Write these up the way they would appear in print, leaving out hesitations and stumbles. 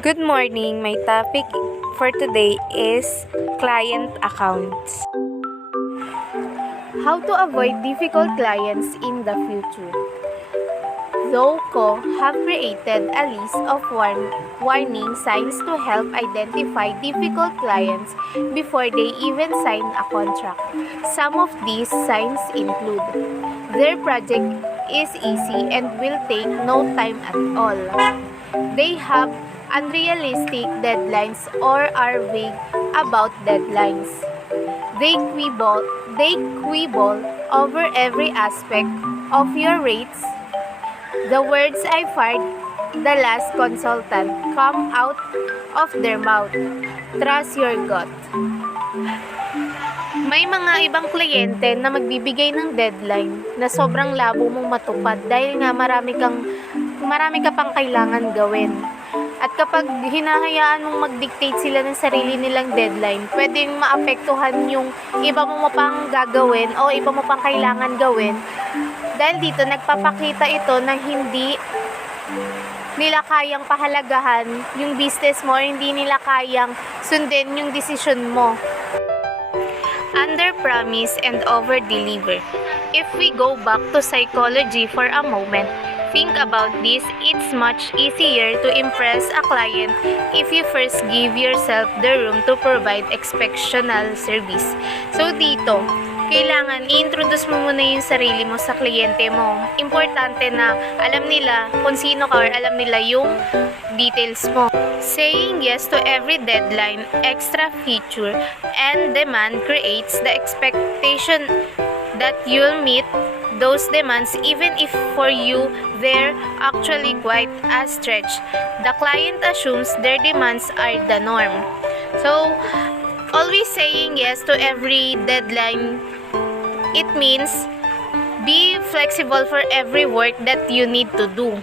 Good morning. My topic for today is client accounts. How to avoid difficult clients in the future. Zoco have created a list of warning signs to help identify difficult clients before they even sign a contract. Some of these signs include their project is easy and will take no time at all. They have unrealistic deadlines or are vague about deadlines. They quibble over every aspect of your rates. The words I fired the last consultant come out of their mouth. Trust your gut. May mga ibang kliyente na magbibigay ng deadline na sobrang labo mong matupad dahil nga marami ka pang kailangan gawin. At kapag hinahayaan mong mag-dictate sila ng sarili nilang deadline, pwedeng maapektuhan yung iba mo pang gagawin o iba mo pang kailangan gawin. Dahil dito, nagpapakita ito na hindi nila kayang pahalagahan yung business mo, hindi nila kayang sundin yung desisyon mo. Under-promise and over-deliver. If we go back to psychology for a moment, think about this, it's much easier to impress a client if you first give yourself the room to provide exceptional service. So dito, kailangan i-introduce mo muna yung sarili mo sa kliyente mo. Importante na alam nila kung sino ka or alam nila yung details mo. Saying yes to every deadline, extra feature, and demand creates the expectation that you'll meet those demands even if for you they're actually quite a stretch. The client assumes their demands are the norm. So, always saying yes to every deadline, it means be flexible for every work that you need to do.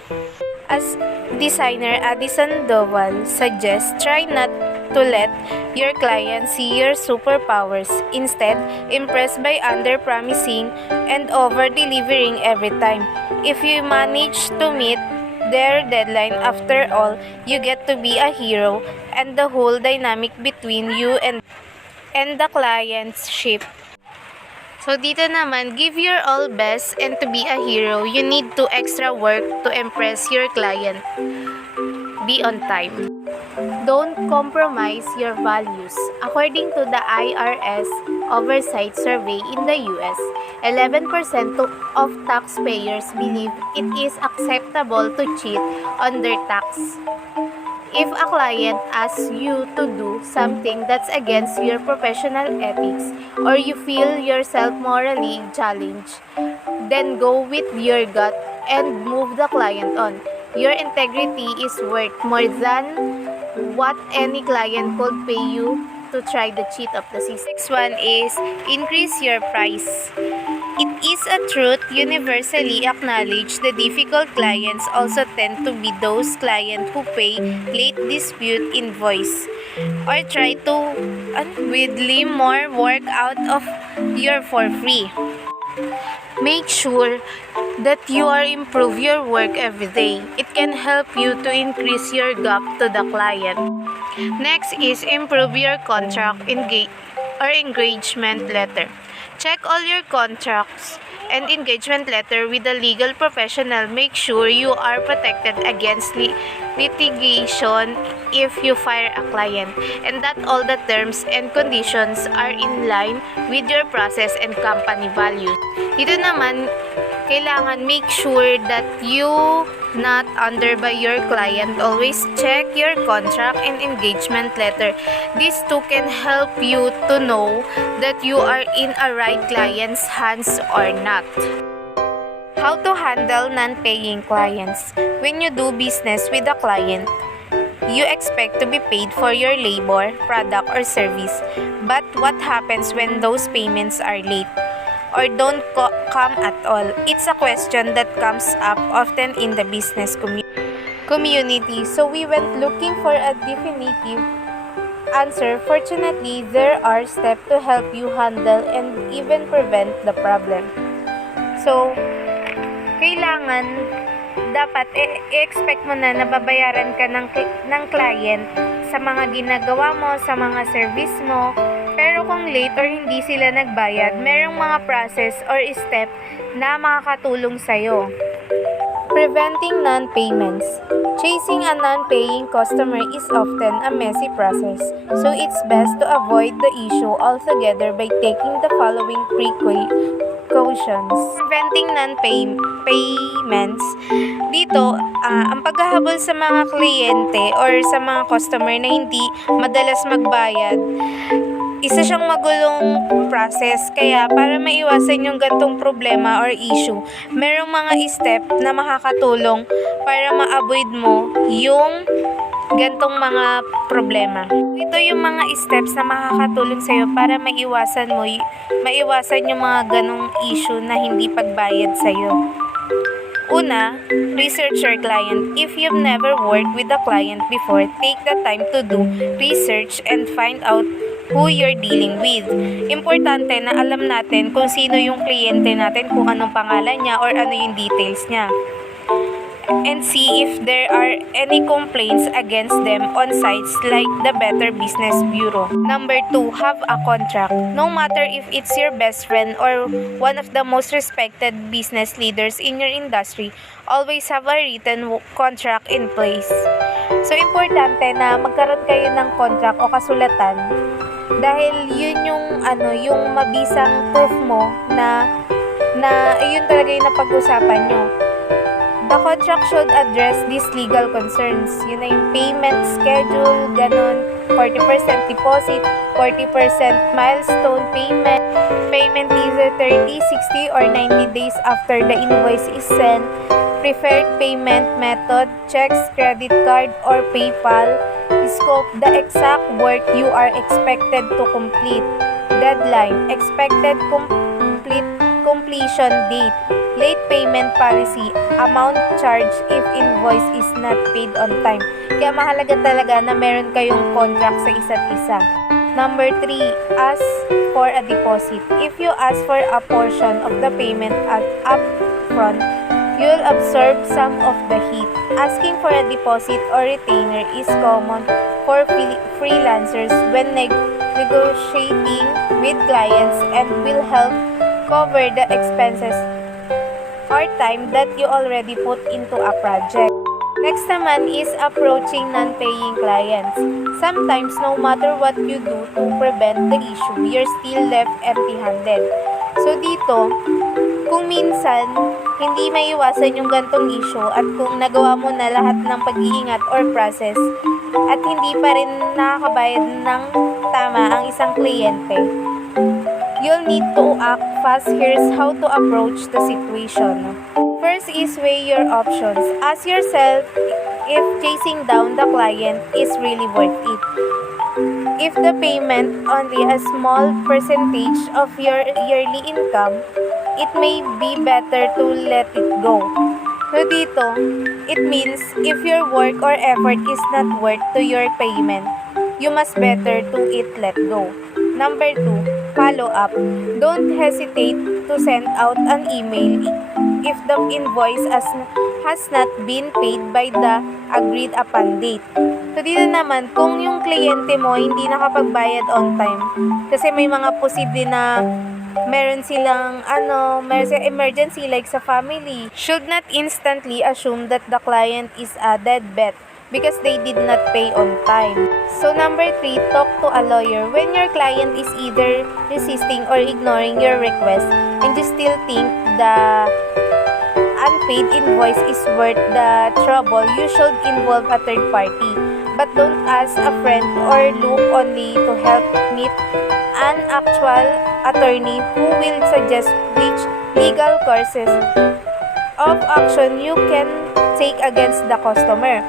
As designer Addison Doval suggests, try not to let your client see your superpowers. Instead, impress by under-promising and over-delivering every time. If you manage to meet their deadline, after all, you get to be a hero, and the whole dynamic between you and the client's shift. So dito naman, give your all best, and to be a hero, you need to extra work to impress your client. Be on time. Don't compromise your values. According to the IRS Oversight Survey in the US, 11% of taxpayers believe it is acceptable to cheat on their tax. If a client asks you to do something that's against your professional ethics or you feel yourself morally challenged, then go with your gut and move the client on. Your integrity is worth more than what any client could pay you to try the cheat of the system. Next one is increase your price. It is a truth universally acknowledged the difficult clients also tend to be those clients who pay late dispute invoice or try to unwittingly more work out of your for free. Make sure that you are improve your work every day. It can help you to increase your gap to the client. Next is improve your contract or engagement letter. Check all your contracts and engagement letter with a legal professional. Make sure you are protected against litigation if you fire a client, and that all the terms and conditions are in line with your process and company values. Dito naman, kailangan make sure that you not under by your client. Always check your contract and engagement letter. These two can help you to know that you are in a right client's hands or not. How to handle non-paying clients. When you do business with a client, you expect to be paid for your labor, product, or service. But what happens when those payments are late or don't come at all? It's a question that comes up often in the business community. So we went looking for a definitive answer. Fortunately, there are steps to help you handle and even prevent the problem. So, kailangan dapat i-expect mo na nababayaran ka ng client sa mga ginagawa mo, sa mga service mo. Pero kung late or hindi sila nagbayad, merong mga process or step na makakatulong sa'yo. Preventing non-payments. Chasing a non-paying customer is often a messy process, so it's best to avoid the issue altogether by taking the following precautions. Preventing non-payments. Dito, ang paghahabol sa mga kliyente or sa mga customer na hindi madalas magbayad, isa siyang magulong process. Kaya para maiwasan yung gantong problema or issue, merong mga step na makakatulong para ma-avoid mo yung gantong mga problema. Ito yung mga steps na makakatulong sa'yo para maiwasan yung mga ganong issue na hindi pagbayad sa'yo. Una, research your client. If you've never worked with a client before, take the time to do research and find out who you're dealing with. Importante na alam natin kung sino yung kliyente natin, kung anong pangalan niya or ano yung details niya. And see if there are any complaints against them on sites like the Better Business Bureau. Number 2, have a contract. No matter if it's your best friend or one of the most respected business leaders in your industry, always have a written contract in place. So, importante na magkaroon kayo ng contract o kasulatan dahil yun yung mabisang proof mo na yun talaga yung napag-usapan nyo. The contract should address these legal concerns. Yun na yung payment schedule, ganun, 40% deposit, 40% milestone payment, payment either 30, 60, or 90 days after the invoice is sent, preferred payment method, checks, credit card, or PayPal, scope, the exact work you are expected to complete, deadline, expected completion date, late payment policy, amount charged if invoice is not paid on time. Kaya mahalaga talaga na meron kayong contract sa isa't isa. Number 3, ask for a deposit. If you ask for a portion of the payment upfront, you'll absorb some of the heat. Asking for a deposit or retainer is common for freelancers when negotiating with clients and will help cover the expenses or time that you already put into a project. Next naman is approaching non-paying clients. Sometimes, no matter what you do to prevent the issue, you're still left empty-handed. So dito, kung minsan hindi maiwasan yung gantong issue at kung nagawa mo na lahat ng pag-iingat or process at hindi pa rin nakakabayad ng tama ang isang kliyente, you'll need to act fast. Here's how to approach the situation. First is weigh your options. Ask yourself if chasing down the client is really worth it. If the payment only a small percentage of your yearly income, it may be better to let it go. So dito, it means if your work or effort is not worth to your payment, you must better to let go. Number 2, follow up. Don't hesitate to send out an email if the invoice has not been paid by the agreed upon date. So dito naman, kung yung kliyente mo hindi nakapagbayad on time, kasi may mga posible na meron silang emergency like sa family, should not instantly assume that the client is a deadbeat because they did not pay on time. So number 3, talk to a lawyer. When your client is either resisting or ignoring your request and you still think the unpaid invoice is worth the trouble, you should involve a third party. But don't ask a friend or look only to help meet an actual attorney who will suggest which legal courses of action you can take against the customer.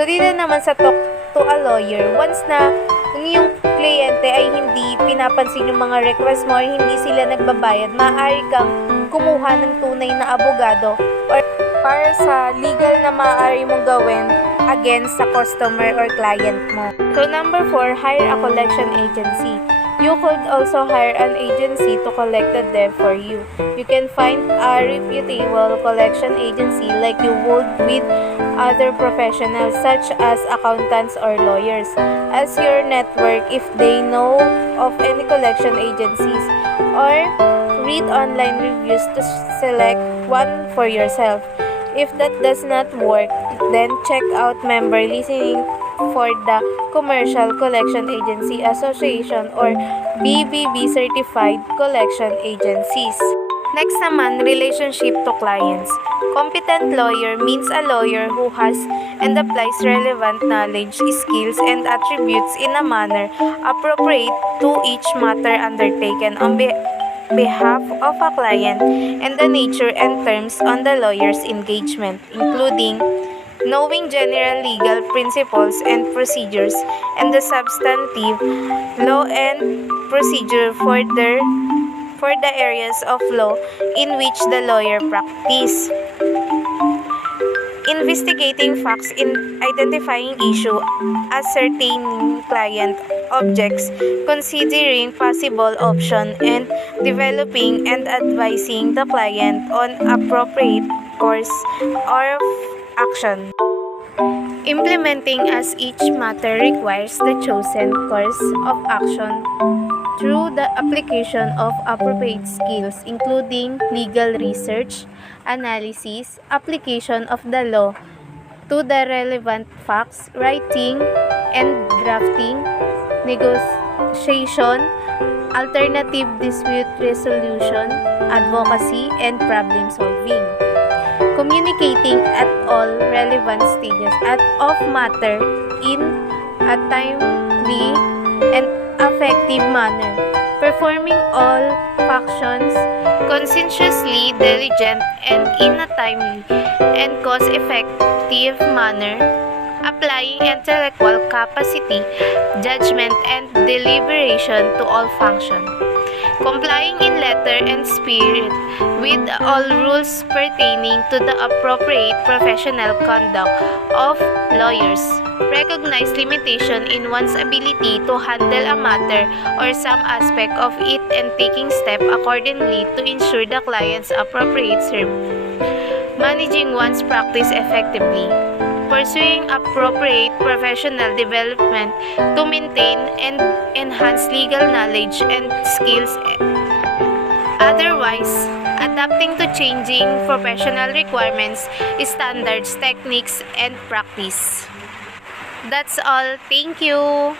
So dito naman sa talk to a lawyer, once na yung kliyente ay hindi pinapansin yung mga request mo or hindi sila nagbabayad, maaari kang kumuha ng tunay na abogado or para sa legal na maaari mong gawin against sa customer or client mo. So number 4, hire a collection agency. You could also hire an agency to collect the debt for you. You can find a reputable collection agency like you would with other professionals such as accountants or lawyers as your network if they know of any collection agencies, or read online reviews to select one for yourself. If that does not work, then check out member listening for the Commercial Collection Agency Association or BBB certified collection agencies. Next naman, relationship to clients. Competent lawyer means a lawyer who has and applies relevant knowledge, skills, and attributes in a manner appropriate to each matter undertaken on behalf of a client and the nature and terms on the lawyer's engagement, including knowing general legal principles and procedures and the substantive law and procedure for the areas of law in which the lawyer practice. Investigating facts in identifying issue, ascertaining client objects, considering possible option, and developing and advising the client on appropriate course of action. Implementing as each matter requires the chosen course of action through the application of appropriate skills, including legal research, analysis, application of the law to the relevant facts, writing and drafting, negotiation, alternative dispute resolution, advocacy, and problem solving. Communicating at all relevant stages of matter in a timely and effective manner, performing all functions conscientiously, diligent, and in a timely and cost-effective manner, applying intellectual capacity, judgment, and deliberation to all functions, complying in letter and spirit with all rules pertaining to the appropriate professional conduct of lawyers, recognize limitation in one's ability to handle a matter or some aspect of it and taking step accordingly to ensure the client's appropriate service, managing one's practice effectively, pursuing appropriate professional development to maintain and enhance legal knowledge and skills, otherwise adapting to changing professional requirements, standards, techniques, and practice. That's all. Thank you.